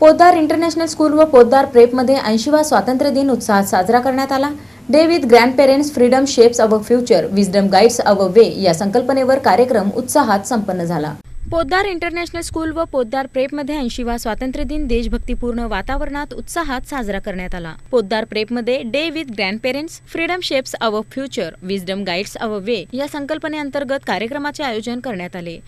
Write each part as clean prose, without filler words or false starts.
Poddar international school व पोद्दार प्रेपमध्ये 80वा स्वातंत्र्य दिन उत्साहात साजरा करण्यात आला। Day with grandparents, freedom shapes our future, wisdom guides our way या संकल्पनेवर कार्यक्रम उत्साहात संपन्न झाला। पोद्दार इंटरनॅशनल स्कूल व पोद्दार प्रेपमध्ये 80वा स्वातंत्र्य दिन देशभक्तीपूर्ण वातावरणात उत्साहात साजरा करण्यात आला। पोद्दार प्रेपमध्ये day with grandparents, freedom shapes our future, wisdom guides our way या संकल्पनेअंतर्गत कार्यक्रमाचे आयोजन करण्यात आले।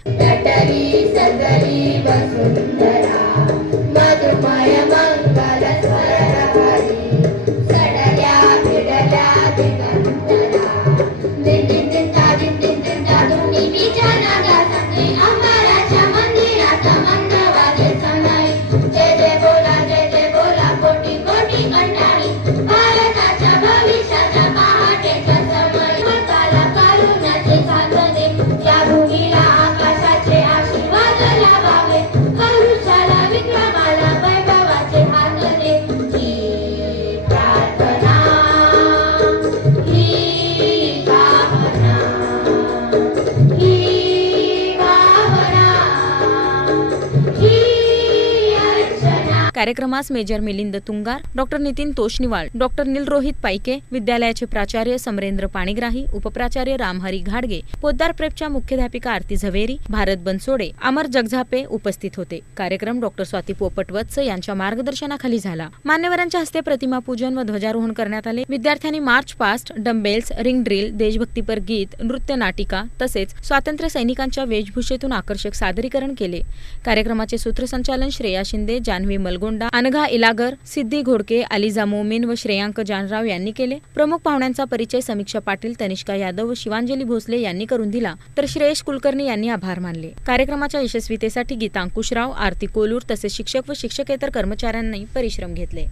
कार्यक्रमास major Milind Tungar, doctor Nitin Toshniwal, doctor Nilrohit Paike, विद्यालयाचे प्राचार्य समरेंद्र पाणीग्राही, उपप्राचार्य रामहरी घाडगे, पोद्दार प्रेपच्या मुख्याध्यापिका आरती झवेरी, भारत बनसोडे, अमर जगझापे उपस्थित होते। कार्यक्रम डॉक्टर स्वाती पोपटवत्स यांच्या मार्गदर्शनाखाली झाला। मान्यवरांच्या हस्ते प्रतिमा पूजन व ध्वजारोहण करण्यात आले। विद्यार्थ्यांनी march past, dumbbells, ring drill, देशभक्तीपर गीत, नृत्य नाटिका तसेच स्वातंत्र्य सैनिकांच्या वेशभूषेतून आकर्षक सादरीकरण केले। कार्यक्रमाचे सूत्रसंचालन श्रेया शिंदे, जान्हवी मलगोंडा, अनघा इलागर, सिद्धी घोडके, अलिजा मोमीन व श्रेयांक जानराव यांनी केले। प्रमुख पाहुण्यांचा परिचय समीक्षा पाटील, तनिष्का यादव व शिवांजली भोसले यांनी करून दिला, तर श्रेयश कुलकर्णी यांनी आभार मानले। कार्यक्रमाच्या यशस्वीतेसाठी गीता अंकुशराव, आरती कोलूर तसेच शिक्षक व शिक्षकेतर कर्मचाऱ्यांनी परिश्रम घेतले।